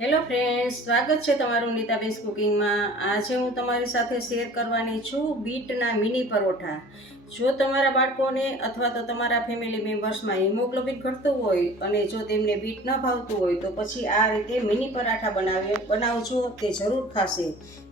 Hello friends સ્વાગત છે તમારું નીતાબેન્સ કુકિંગમાં. આજે હું તમારી સાથે શેર કરવાની છું બીટના મિની પરોઠા. જો તમારા બાળકોને અથવા તો તમારા ફેમિલી મેમ્બર્સમાં હિમોગ્લોબિન ઘટતું હોય અને જો તેમને બીટ ન ભાવતું હોય, તો પછી આ રીતે મિની પરાઠા બનાવી, બનાવજો, તે જરૂર ખાશે.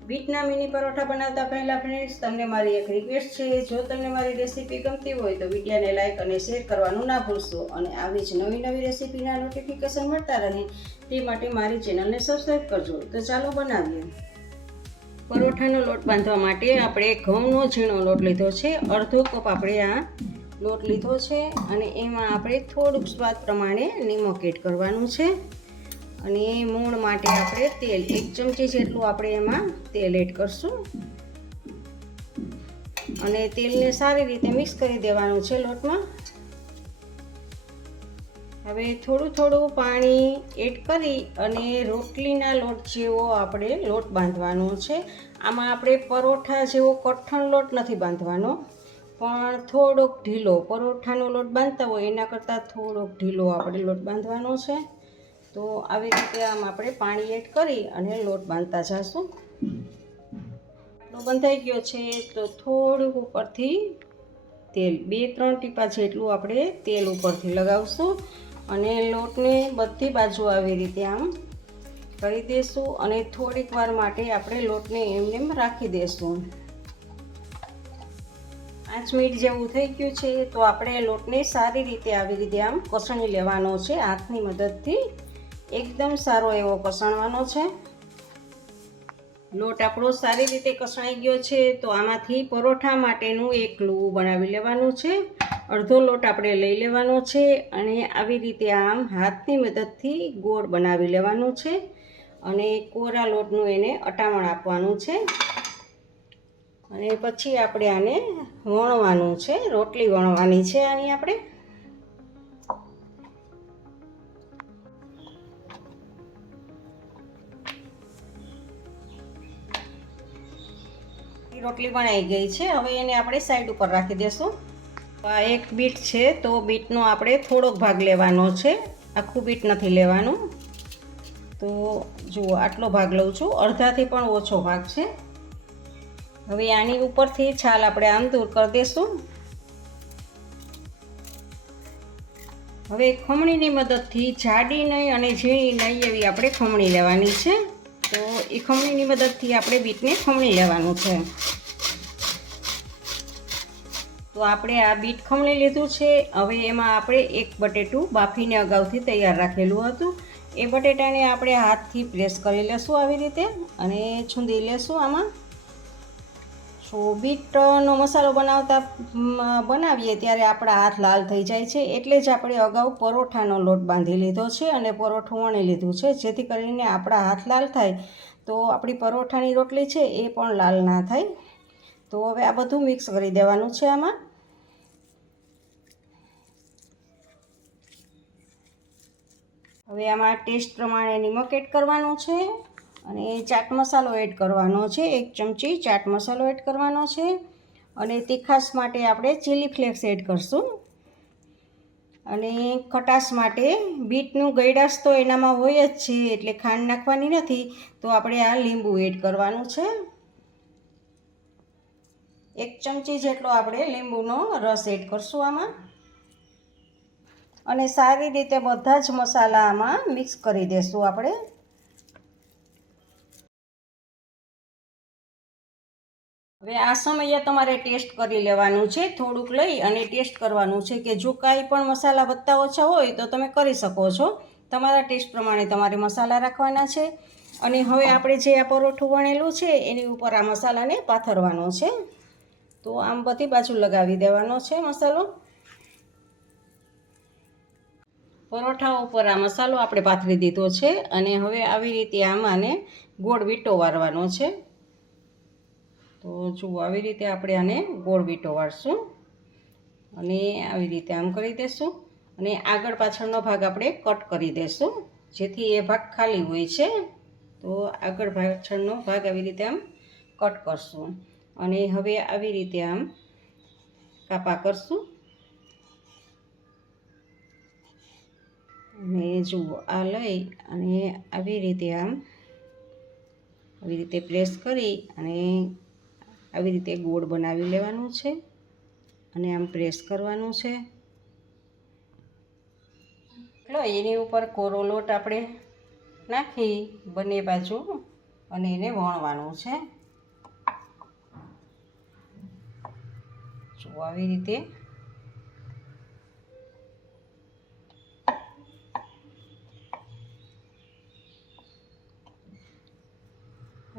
બીટના મિની પરોઠા બનાવતા પહેલાં ફ્રેન્ડ્સ તમને મારી એક રિક્વેસ્ટ છે. જો તમને મારી રેસીપી ગમતી હોય, તો વિડીયાને લાઇક અને શેર કરવાનું ના ભૂલશો. અને આવી જ નવી નવી રેસીપીના નોટિફિકેશન મળતા રહે, તે માટે મારી ચેનલને સબસ્ક્રાઈબ કરજો. તો ચાલો બનાવીએ. પરોઠાનો લોટ બાંધવા માટે આપણે ઘઉંનો ઝીણો લોટ લીધો છે. અડધો કપ આપણે આ લોટ લીધો છે અને એમાં આપણે થોડુંક સ્વાદ પ્રમાણે નિમક એડ કરવાનું છે. અને મૂળ માટે આપણે તેલ, એક ચમચી જેટલું આપણે એમાં તેલ એડ કરશું. અને તેલને સારી રીતે મિક્સ કરી દેવાનું છે લોટમાં. હવે થોડું થોડું પાણી એડ કરી અને રોટલીના લોટ જેવો આપણે લોટ બાંધવાનો છે. આમાં આપણે પરોઠા જેવો કઠણ લોટ નથી બાંધવાનો, પણ થોડોક ઢીલો પરોઠાનો લોટ બાંધતા હોય એના કરતાં થોડોક ઢીલો આપણે લોટ બાંધવાનો છે. તો આવી રીતે આમ આપણે પાણી એડ કરી અને લોટ બાંધતા જઈશું આટલો બંધાઈ ગયો છે, તો થોડુંક ઉપરથી તેલ, બે ત્રણ ટીપા જેટલું આપણે તેલ ઉપરથી લગાવશું. અને લોટને બધી બાજુ આવી રીતે આમ કરી દઈશું અને થોડીક વાર માટે આપણે લોટને એમને એમ રાખી દઈશું પાંચ મિનિટ જેવું થઈ ગયું છે, તો આપણે લોટને સારી રીતે આવી રીતે આમ કસણી લેવાનો છે, હાથની મદદથી. એકદમ સારો એવો કસણવાનો છે. લોટ આપણો સારી રીતે કસણાઈ ગયો છે, તો આમાંથી પરોઠા માટેનું એક લૂવું બનાવી લેવાનું છે. અડધો લોટ આપણે લઈ લેવાનો છે અને આવી રીતે આમ હાથની મદદથી ગોળ બનાવી લેવાનું છે અને કોરા લોટનું એને અટામણ આપવાનું છે. અને પછી આપણે આને વણવાનું છે, રોટલી વણવાની છે આની આપણે. રોટલી વણાઈ ગઈ છે, હવે એને આપણે સાઈડ ઉપર રાખી દેશું. આ એક બીટ છે, તો બીટનો આપણે થોડોક ભાગ લેવાનો છે. આખું બીટ નથી લેવાનું. તો જુઓ, આટલો ભાગ લઉં છું. અડધાથી પણ ઓછો ભાગ છે. હવે આની ઉપરથી છાલ આપણે આમ દૂર કરી દઈશું હવે ખમણીની મદદથી જાડી નહીં અને ઝીણી નહીં એવી આપણે ખમણી લેવાની છે. તો એ ખમણીની મદદથી આપણે બીટને ખમણી લેવાનું છે. તો આપણે આ બીટ ખમણી લીધું છે. હવે એમાં આપણે એક બટેટું બાફીને અગાઉથી તૈયાર રાખેલું હતું. એ બટેટાને આપણે હાથથી પ્રેસ કરી લેશું આવી રીતે અને છૂંદી લેશું આમાં. સો બીટનો મસાલો બનાવતા બનાવીએ ત્યારે આપણા હાથ લાલ થઈ જાય છે. એટલે જ આપણે અગાઉ પરોઠાનો લોટ બાંધી લીધો છે અને પરોઠું વણી લીધું છે. જેથી કરીને આપણા હાથ લાલ થાય. તો આપણી પરોઠાની રોટલી છે એ પણ લાલ ના થાય. તો હવે આ બધું મિક્સ કરી દેવાનું છે આમાં. હવે આમાં ટેસ્ટ પ્રમાણે નિમક એડ કરવાનું છે અને ચાટ મસાલો એડ કરવાનો છે. એક ચમચી ચાટ મસાલો એડ કરવાનો છે અને તીખાસ માટે આપણે ચીલી ફ્લેક્સ એડ કરશું. અને ખટાશ માટે બીટનું ગઈડાશ તો એનામાં હોય જ છે, એટલે ખાંડ નાખવાની નથી. તો આપણે આ લીંબુ એડ કરવાનું છે. એક ચમચી જેટલો આપણે લીંબુનો રસ એડ કરશું આમાં. અને સારી રીતે બધા જ મસાલા આમાં મિક્સ કરી દેશું આપણે. હવે આ સમયે તમારે ટેસ્ટ કરી લેવાનું છે, થોડુંક લઈ અને ટેસ્ટ કરવાનું છે કે જો કાંઈ પણ મસાલા વધતા ઓછા હોય તો તમે કરી શકો છો. તમારા ટેસ્ટ પ્રમાણે તમારે મસાલા રાખવાના છે. અને હવે આપણે જે આ પરોઠું વણેલું છે, એની ઉપર આ મસાલાને પાથરવાનો છે. તો આમ બધી બાજુ લગાવી દેવાનો છે મસાલો. પરોઠા ઉપર આ મસાલો આપણે પાથરી દીધો છે અને હવે આવી રીતે આમાંને ગોળ વીંટો વારવાનો છે. તો જુઓ, આવી રીતે આપણે આને ગોળ વીંટો વાળશું અને આવી રીતે આમ કરી દઈશું અને આગળ પાછળનો ભાગ આપણે કટ કરી દઈશું જેથી એ ભાગ ખાલી હોય છે. તો આગળ પાછળનો ભાગ આવી રીતે આમ કટ કરશું. અને હવે આવી રીતે આમ કાપા કરશું. અને જુઓ, આ લઈ અને આવી રીતે આમ આવી રીતે પ્રેસ કરી અને આવી રીતે ગોળ બનાવી લેવાનું છે અને આમ પ્રેસ કરવાનું છે. લો, એની ઉપર કોરો લોટ આપણે નાખી બંને બાજુ અને એને વણવાનું છે. જો આવી રીતે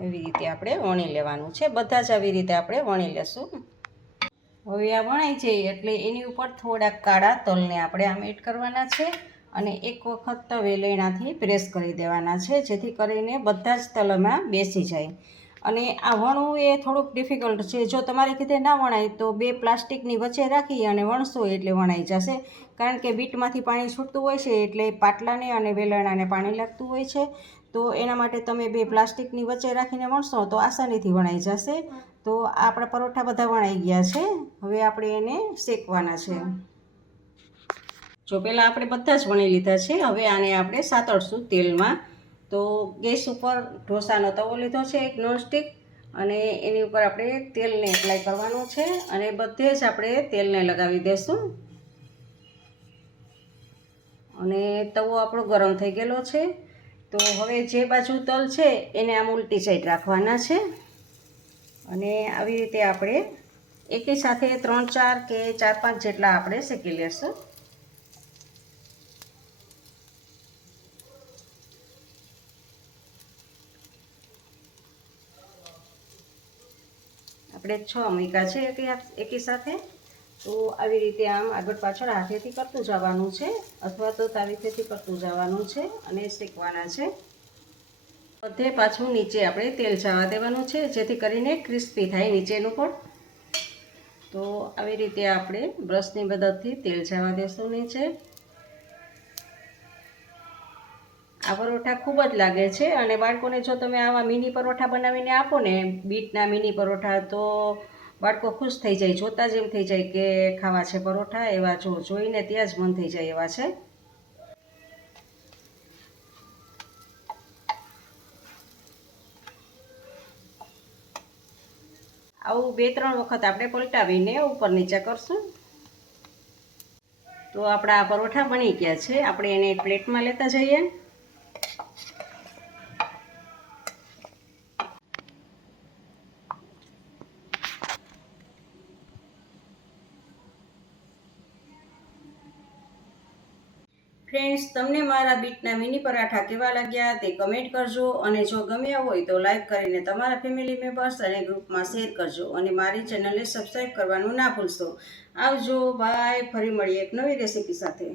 એવી રીતે આપણે વણી લેવાનું છે. બધા જ આવી રીતે આપણે વણી લેશું. હવે આ વણાઈ જાય એટલે એની ઉપર થોડાક કાળા તલને આપણે આમ એડ કરવાના છે અને એક વખત વેલણાથી પ્રેસ કરી દેવાના છે, જેથી કરીને બધા જ તલમાં બેસી જાય. અને આ વણવું એ થોડુંક ડિફિકલ્ટ છે. જો તમારી કીધે ના વણાય, તો બે પ્લાસ્ટિકની વચ્ચે રાખી અને વણશો એટલે વણાઈ જશે. કારણ કે બીટમાંથી પાણી છૂટતું હોય છે, એટલે પાટલાને અને વેલણાને પાણી લાગતું હોય છે. તો એના માટે તમે બે પ્લાસ્ટિકની વચ્ચે રાખીને વણશો, તો આસાનીથી વણાઈ જશે. તો આપણા પરોઠા બધા વણાઈ ગયા છે. હવે આપણે એને શેકવાના છે. જો પહેલાં આપણે બધા જ વણી લીધા છે. હવે આને આપણે સાતળશું તેલમાં. તો ગેસ ઉપર ઢોસાનો તવો લીધો છે એક નોનસ્ટિક અને એની ઉપર આપણે તેલને એપ્લાય કરવાનું છે અને બધે જ આપણે તેલને લગાવી દઈશું અને તવો આપણો ગરમ થઈ ગયેલો છે. તો હવે જે બાજુ તલ છે એને આમ ઉલટી સાઈડ રાખવાના છે. અને આવી રીતે આપણે એકી સાથે ત્રણ ચાર કે ચાર પાંચ જેટલા આપણે શેકી લેશું. આપણે છ મૂક્યા છે એકી સાથે, તો આવી રીતે આમ આગળ પાછળ હાથેથી કરતું જવાનું છે, અથવા તો તારીખેથી કરતું જવાનું છે અને શેકવાના છે. બધે પાછું નીચે આપણે તેલ જવા દેવાનું છે, જેથી કરીને ક્રિસ્પી થાય નીચેનું પણ. તો આવી રીતે આપણે બ્રશની મદદથી તેલ જવા દેશું નીચે. આ પરોઠા ખૂબ જ લાગે છે અને બાળકોને જો તમે આવા મિની પરોઠા બનાવીને આપો ને, બીટના મિની પરોઠા, તો બાળકો ખુશ થઈ જાય, જોતાં જ એમ થઈ જાય કે ખાવા છે પરોઠા, એવા જો જોઈને ત્યાં જ મન થઈ જાય એવા છે. આવું બે ત્રણ વખત આપણે પલટાવીને ઉપર નીચે કરશું. તો આપણા પરોઠા બની ગયા છે. આપણે એને પ્લેટમાં લેતા જઈએ. ફ્રેન્ડ્સ તમને મારા બીટના મિની પરાઠા કેવા લાગ્યા તે કમેન્ટ કરજો અને જો ગમ્યા હોય તો લાઇક કરીને તમારા ફેમિલી મેમ્બર્સ અને ગ્રુપમાં શેર કરજો અને મારી ચેનલને સબસ્ક્રાઈબ કરવાનું ના ભૂલશો. આવજો બાય ફરી મળીએ એક નવી રેસીપી સાથે.